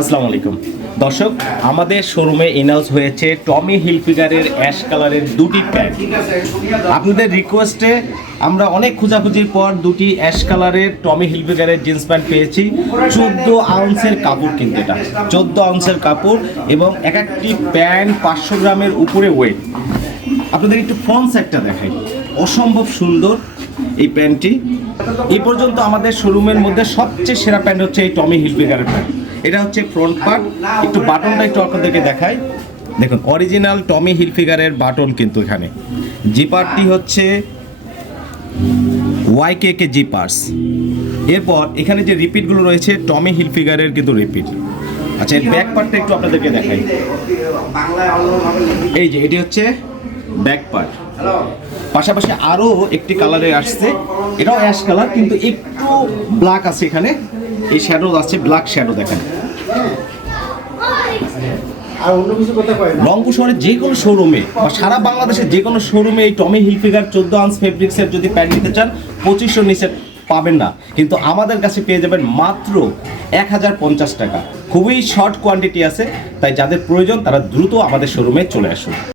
আসসালামু আলাইকুম দর্শক, আমাদের শোরুমে ইনাউন্স হয়েছে টমি হিলফিগারের অ্যাশ কালারের দুটি প্যান্ট। আপনাদের রিকোয়েস্টে আমরা অনেক খোঁজাখুঁজির পর দুটি অ্যাশ কালারের টমি হিলফিগারের জিন্স প্যান্ট পেয়েছি। 14 আউন্সের কাপড়, কিন্তু এটা 14 আউন্সের কাপড় এবং এক একটি প্যান্ট 500 গ্রামের উপরে ওয়েট। আপনাদের একটু ফ্রন্ট সাইডটা দেখাই, অসম্ভব সুন্দর এই প্যান্টটি। এই পর্যন্ত আমাদের শোরুমের মধ্যে সবচেয়ে সেরা প্যান্ট হচ্ছে এই টমি হিলফিগারের প্যান্ট। এটা হচ্ছে ফ্রন্ট পার্ট, একটু বাটনটা একটু আপনাদেরকে দেখাই। দেখুন অরিজিনাল টমি হিলফিগারের বাটন, কিন্তু এখানে জিপারটি হচ্ছে ওয়াইকে জিপার্স। এরপর এখানে যে রিপিটগুলো রয়েছে টমি হিলফিগারের কিন্তু রিপিট। আচ্ছা, এর ব্যাক পার্টটা একটু আপনাদেরকে দেখাই। এই যে এটি হচ্ছে ব্যাক পার্ট। পাশাপাশি আরও একটি কালারে আসছে, এটাও অ্যাশ কালার কিন্তু একটু ব্ল্যাক আছে এখানে। এই শ্যাডো আছে, ব্ল্যাক শ্যাডো দেখেন। রংপুর শহরের যে কোনো শোরুমে বা সারা বাংলাদেশের যে কোনো শোরুমে এই টমি হিলফিগার 14 আউন্স ফেব্রিক্সের যদি প্যান্ট নিতে চান 2500 নিচে পাবেন না, কিন্তু আমাদের কাছে পেয়ে যাবেন মাত্র 1050 টাকা। খুবই শর্ট কোয়ান্টিটি আছে, তাই যাদের প্রয়োজন তারা দ্রুত আমাদের শোরুমে চলে আসুন।